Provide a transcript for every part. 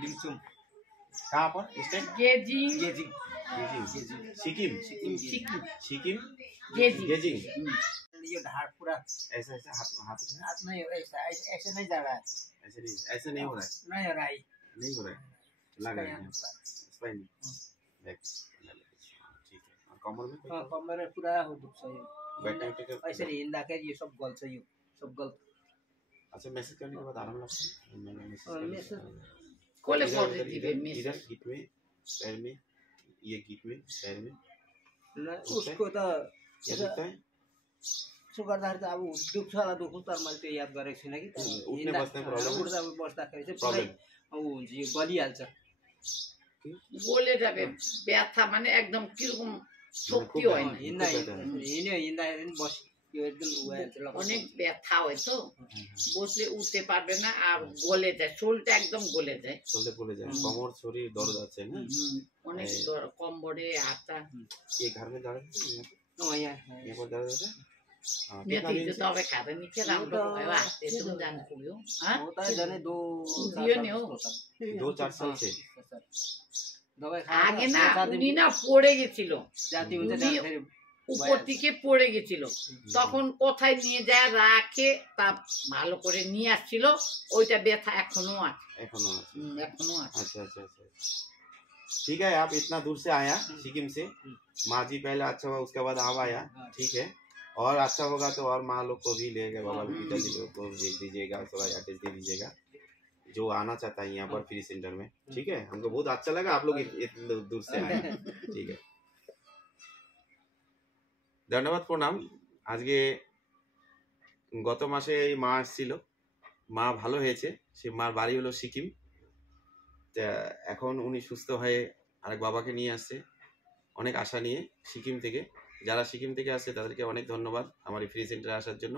दिलसुम। कहाँ पर स्टेट? गेजिंग। गेजिंग। गेजिंग। सिक्किम। सिक्किम। सिक्किम। गेजिंग। गेजिंग। ये ढाड़ पूरा ऐसा ऐसा हाथ हाथ नहीं हो रहा है, ऐसे नहीं जा रहा है। ऐसे नहीं हो रहा है। नहीं हो रहा है। नहीं हो रहा है। लग रहा है स्पाइन। बैक। ठीक है। और कमर में? हाँ, कमर में पूरा हो दुख सही। बैठने पे ऐसे नहीं हिंदा के ये सब गलत सही सब गलत। अच्छा मैसेज करने के बाद आराम लगता है। मैंने मैसेज कोले पॉजिटिव है। इधर गिट में पैर में ये गिट में पैर में उसको तो ऐसा है सुगरदार त अब दुख्छ तर मैले त्यो याद गरेको छैन कि उठ्ने बस्ने प्रब्लम उठ्दा बस्दाखेरि चाहिँ पुरै हुन्छ यो गलिहाल्छ गोले जाबे व्यथा माने एकदम किरकम শক্তি হয় না হিন্দা হিন্দাহেরিন বস यो एकदम অনেক ব্যথা হয় তো বসলে উঠতে পারবে না আর গলে যায় শোলটা একদম গলে যায় কোমর শরীর দর্দ আছে না অনেক কমবড়ে হাতটা ये घर में दर्द है यहाँ पर दर्द है मेथी जो दबाई खाएर निकै राम्रो भयो हातले पनि जानु पुग्यो होता है जाने दो दियो नि हो 2-4 साल से আগে না উনি না পড়ে গেছিল জাতি হচ্ছে ফের উপর থেকে পড়ে গেছিল তখন কোথায় নিয়ে যায় রাখে তা ভালো করে নিয়ে আসছিল ওইটা ব্যথা এখনো আছে এখনো আছে अच्छा अच्छा अच्छा ठीक है आप इतना दूर से आया सिक्किम से माँ जी पहले अच्छा हुआ उसके बाद आप आया ठीक है और अच्छा होगा तो और माँ लोग को भी लेगा बाबा पिताजी लोग को भेज दीजिएगा थोड़ा एड्रेस दे दीजिएगा जो आना चाहता है यहाँ पर फ्री सेंटर में ठीक है हमको बहुत अच्छा लगा आप लोग इतने दूर से आए ठीक है ধন্যবাদ প্রণাম আজকে গত মাসে এই মা আসছিল মা ভালো হয়েছে সে মার বাড়ি হলো সিকিম তা এখন উনি সুস্থ হয়ে আরেক বাবাকে নিয়ে আসছে অনেক আশা নিয়ে সিকিম থেকে যারা সিকিম থেকে আসছে তাদেরকে অনেক ধন্যবাদ আমার এই ফ্রি সেন্টারে আসার জন্য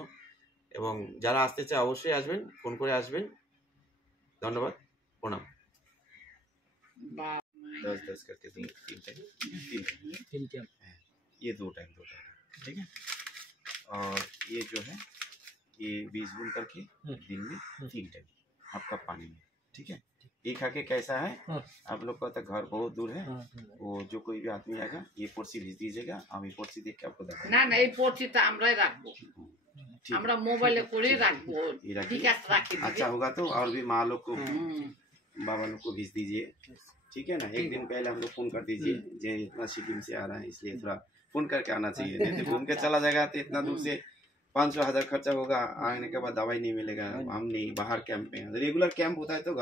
এবং যারা আসতে চায় অবশ্যই আসবেন ফোন করে আসবেন ধন্যবাদ प्रणाम 10-10 करके 3 टाइम ये 2 टाइम ठीक है और ये जो है ये 20 गुण करके दिन में 3 टाइम आपका पानी में ठीक है ये खा के कैसा है आप लोग का तो घर बहुत दूर है वो जो कोई भी आदमी आएगा ये पर्ची भेज दीजिएगा हम ये पर्ची देख के आपको देखेंगे না না এই पर्ची তো আমরাই রাখবো আমরা মোবাইলে করে রাখবো বিকাশ রাখি अच्छा होगा तो और भी माँ लोग को बाबा लोग को भेज दीजिए ठीक है ना एक दिन पहले हम लोग फोन कर दीजिए जो इतना सिक्किम से आ रहा है इसलिए थोड़ा फोन करके आना चाहिए नहीं तो घूम के चला जाएगा तो इतना दूर से 500,000 खर्चा होगा आने के बाद दवाई नहीं मिलेगा हम नहीं बाहर कैंप में रेगुलर कैंप होता है तो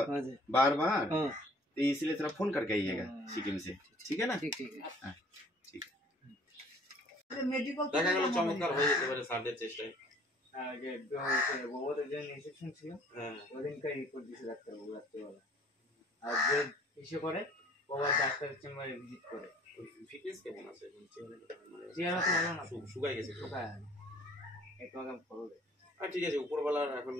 बार बार तो इसलिए थोड़ा फोन करके आइएगा सिक्किम से ठीक है ना ठीक है দেখা গেল চমৎকার হয়ে যেতে পারে সার্ডের চেষ্টায় আগে বাবার যে ইনজেকশন ছিল ওদিনকাই রিপোর্ট দিছে ডাক্তারবাবু রাত্রেবেলা আর যে ইসে করে বাবার ডাক্তারের চেম্বারে ভিজিট করে ফিটনেস কেমন আছে চেহারা তো ভালো না শুকাই গেছে শুকায় একটু আগে ফলো দেয় ঠিক আছে উপরবেলার এখন